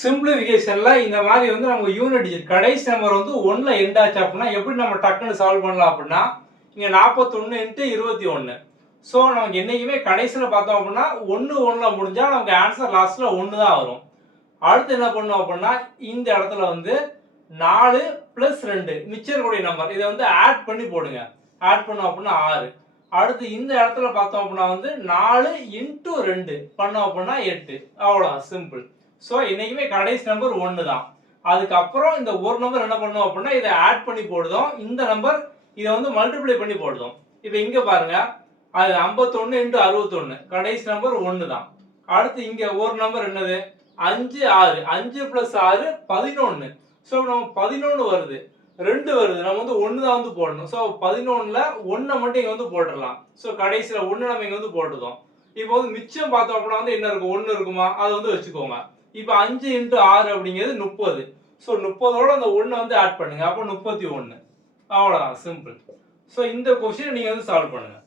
சிம்பிளிஃபிகேஷன்ல இந்த மாதிரி வந்து நம்ம யூனிட் டிஜிட் கடைசி நம்பர் வந்து 1ல எண்ட் ஆச்சு அப்படின்னா எப்படி நம்ம டக்குன்னு சால்வ் பண்ணலாம் அப்படின்னா இங்க 41 இன்ட்டு 21. ஸோ நமக்கு என்னைக்குமே கடைசியில் பார்த்தோம் அப்படின்னா 1ல முடிஞ்சா நமக்கு ஆன்சர் லாஸ்ட்ல 1 தான் வரும். அடுத்து என்ன பண்ணும் அப்படின்னா இந்த இடத்துல வந்து 4 + 2 மிச்சம் இருக்கக்கூடிய நம்பர் இதை வந்து ஆட் பண்ணி போடுங்க. ஆட் பண்ணோம் அப்படின்னா 6. அடுத்து இந்த இடத்துல பார்த்தோம் அப்படின்னா வந்து 4 இன்ட்டு 2 பண்ணோம் அப்படின்னா 8. அவ்வளோதான், சிம்பிள். ஸோ என்னைக்குமே கடைசி நம்பர் 1 தான். அதுக்கப்புறம் இந்த ஒரு நம்பர் என்ன பண்ணும் அப்படின்னா இதை ஆட் பண்ணி போடுதோம். இந்த நம்பர் இதை வந்து மல்டிப்ளை பண்ணி போடுதோம். இப்போ இங்க பாருங்க, அது 51 இன்ட்டு 61 கடைசி நம்பர் 1 தான். அடுத்து இங்க ஒரு நம்பர் என்னது 5 6 5 + 6 11. ஸோ நம்ம 11 வருது, 2 வருது, நம்ம வந்து 1 தான் வந்து போடணும். ஸோ 11ல 1 மட்டும் இங்க வந்து போட்டுடலாம். ஸோ கடைசியில் 1 நம்ம இங்க வந்து போட்டுதோம். இப்போ வந்து மிச்சம் பார்த்தோம் அப்படின்னா வந்து என்ன இருக்கும், 1 இருக்குமா, அதை வந்து வச்சுக்கோங்க. இப்போ 5 இன்ட்டு 6 அப்படிங்கிறது 30. ஸோ 30ஓட அந்த 1 வந்து ஆட் பண்ணுங்க, அப்போ 31. அவ்வளோதான், சிம்பிள். ஸோ இந்த கொஸ்டின் நீங்க வந்து சால்வ் பண்ணுங்க.